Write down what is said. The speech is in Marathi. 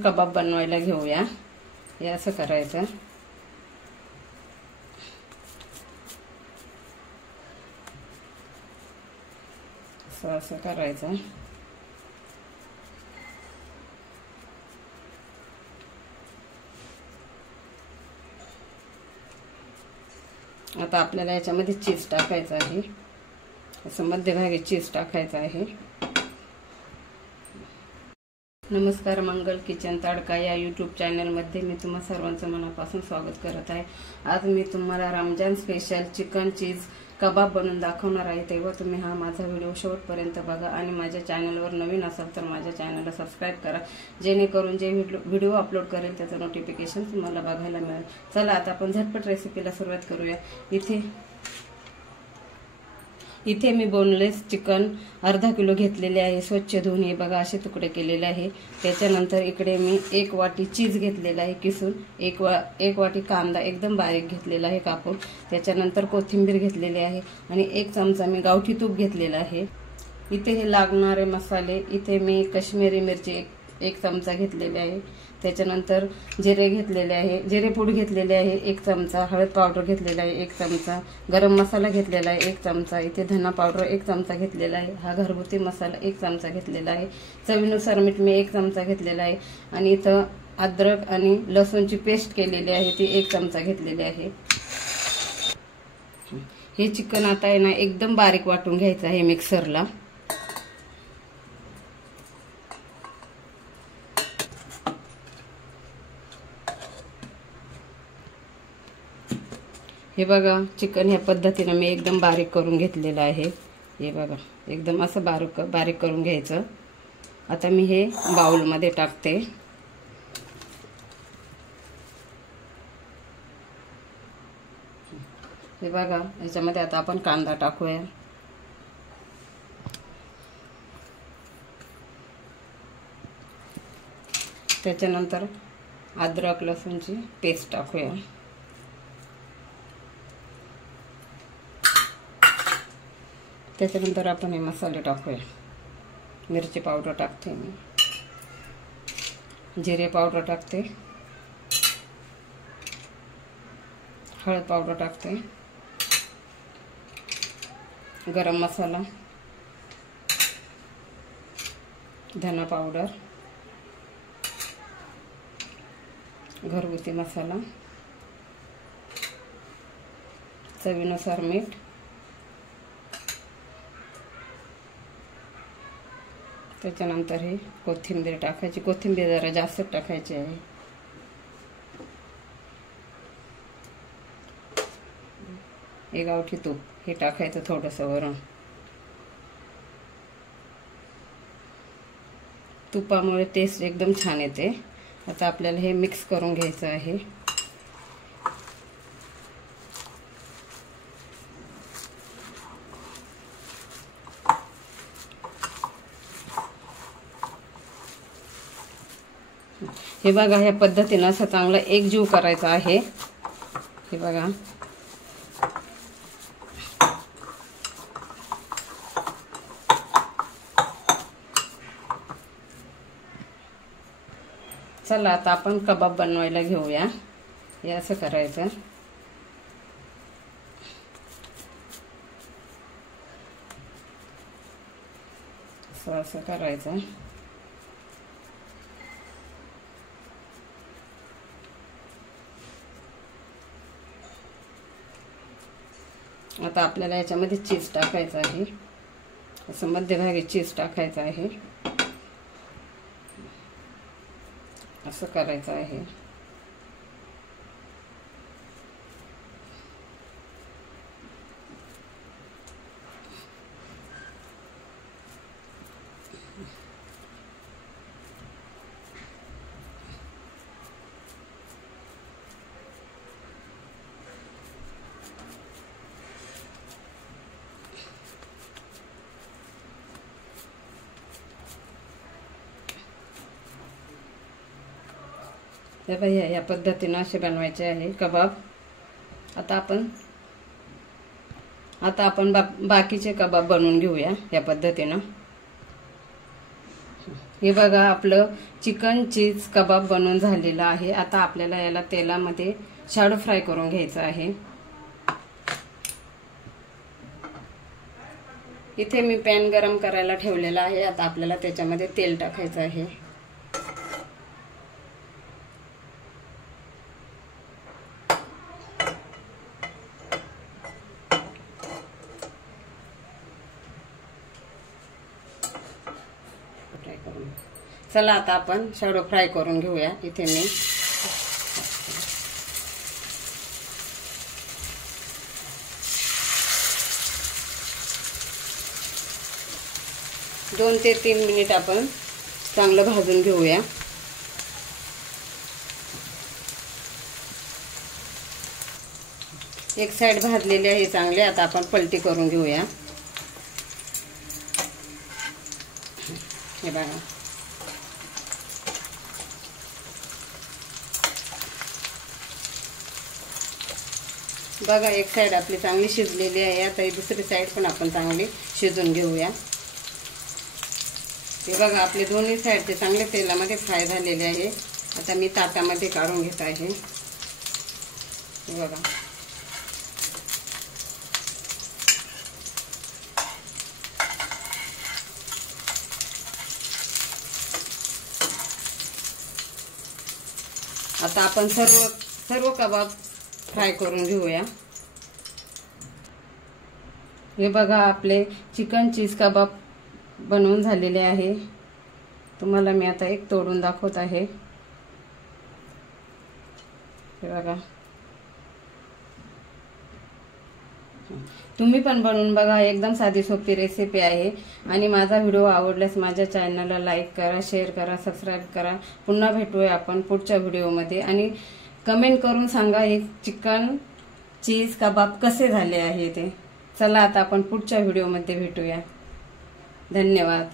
कबाब बनवायला घेऊया। हे असं करायचं, असं करायचं। आता आपल्याला याच्यामध्ये चीज टाकायचं आहे, असं मध्यभागी चीज टाकायचं आहे। नमस्कार, मंगल किचन तडका या यूट्यूब चॅनलमध्ये मी तुम्हा सर्वांचं मनापासून स्वागत करत आहे। आज मी तुम्हाला रमजान स्पेशल चिकन चीज कबाब बनवून दाखवणार आहे, तेव्हा तुम्ही हा माझा व्हिडिओ शेवटपर्यंत बघा आणि माझ्या चॅनलवर नवीन असाल तर माझ्या चॅनलला सबस्क्राईब करा, जेणेकरून जे व्हिडिओ अपलोड करेल त्याचं नोटिफिकेशन तुम्हाला बघायला मिळेल। चला आता आपण झटपट रेसिपीला सुरुवात करूया। इथे मी बोनलेस चिकन अर्धा किलो घेतलेले आहे, स्वच्छ धुवून हे बघा असे तुकडे केलेले आहे। त्याच्यानंतर इकडे मी 1 वाटी चीज घेतलेला आहे किसून, एक वाटी कांदा एकदम बारीक घेतलेला आहे कापून, त्याच्यानंतर कोथिंबीर घेतलेली आहे आणि 1 चमचा मी गावठी तूप घेतलेला आहे। इथे हे लागणारे मसाले, इथे मी काश्मीरी मिरची 1 चमचा घेतलेले आहे, त्याच्यानंतर जिरे घेतलेले आहे, जिरे पूड घेतलेले आहे 1 चमचा, हळद पावडर घेतलेला आहे 1 चमचा, गरम मसाला घेतलेला आहे 1 चमचा, इथे धना पावडर 1 चमचा घेतलेला आहे, हा घरगुती मसाला 1 चमचा घेतलेला आहे, चवीनुसार मीठ मी 1 चमचा घेतलेला आहे आणि इथं अद्रक आणि लसूणची पेस्ट केलेली आहे ती 1 चमचा घेतलेली आहे। हे चिकन आता आहे ना एकदम बारीक वाटून घ्यायचं आहे मिक्सरला। हे बघा चिकन ह्या पद्धतीने मी एकदम बारीक करून घेतलेलं आहे। हे बघा एकदम असं बारीक करून घ्यायचं। आता मी हे बाउल मध्ये टाकते। हे बघा याच्यामध्ये आता आपण कांदा टाकूया, त्याच्यानंतर अद्रक लसूणची पेस्ट टाकूया, त्याच्यानंतर आपण हे मसाले टाकूया। मिरची पावडर टाकते मी, जिरे पावडर टाकते, हळद पावडर टाकते, गरम मसाला, धना पावडर, घरगुती मसाला, चवीनुसार मीठ, त्याच्यानंतर हे कोथिंबीर टाकायची, कोथिंबीर जरा जास्त टाकायची आहे। एक गावठी तूप हे टाकायचं थोडंसं वरून, तुपामुळे टेस्ट एकदम छान येते। आता आपल्याला हे मिक्स करून घ्यायचं आहे। हे बघा ह्या पद्धतीने असं चांगलं एकजीव करायचं आहे। हे बघा चला आता आपण कबाब बनवायला घेऊया। हे असं करायचं, असं करायचं। आता आपल्याला याच्यामध्ये चीज टाकायचं आहे, असं मध्यभागी चीज टाकायचं आहे, असं करायचं आहे। या पद्धतीने असे बनवायचे आहे कबाब। आता आपण बाकीचे कबाब बनवून घेऊया या पद्धतीने। हे बघा आपलं चिकन चीज कबाब बनवून झालेलं आहे। आता आपल्याला याला तेलामध्ये शॅलो फ्राय करून घ्यायचं आहे। इथे मी पॅन गरम करायला ठेवलेला आहे। आता आपल्याला त्याच्यामध्ये तेल टाकायचं आहे। चला आता आपण शॅलो फ्राय करून घेऊया। इथे मी 2 ते 3 मिनिट आपण चांगलं भाजून घेऊया। एक साइड भाजलेली आहे चांगली। आता आपण पलटी करून घेऊया। हे बघा बघा एक साइड आपली चांगली शिजलेली आहे। आता ही दुसरी साइड पण आपण चांगली शिजून घेऊया। हे बघा आपले दोन्ही साइडचे चांगले तेलामध्ये फ्राय झालेले आहे। आता मी ताटामध्ये काढून घेत आहे। हे बघा आता आपण सर्व कबाब फ्राय करून घेऊया। हे बघा आपले चिकन चीज कबाब बनवून झालेले आहे। तुम्हाला मी आता एक तोडून दाखवत आहे। हे बघा तुम्ही पण बनवून बघा। एकदम साधी सोपी रेसिपी आहे। आणि माझा व्हिडिओ आवडल्यास माझ्या चॅनलला लाईक करा, शेअर करा, सबस्क्राइब करा। पुन्हा भेटूया आपण पुढच्या व्हिडिओमध्ये। आणि कमेंट करून सांगा हे चिकन चीज कबाब कसे झाले आहे ते। चला आता आपण पुढच्या व्हिडिओमध्ये भेटूया। धन्यवाद।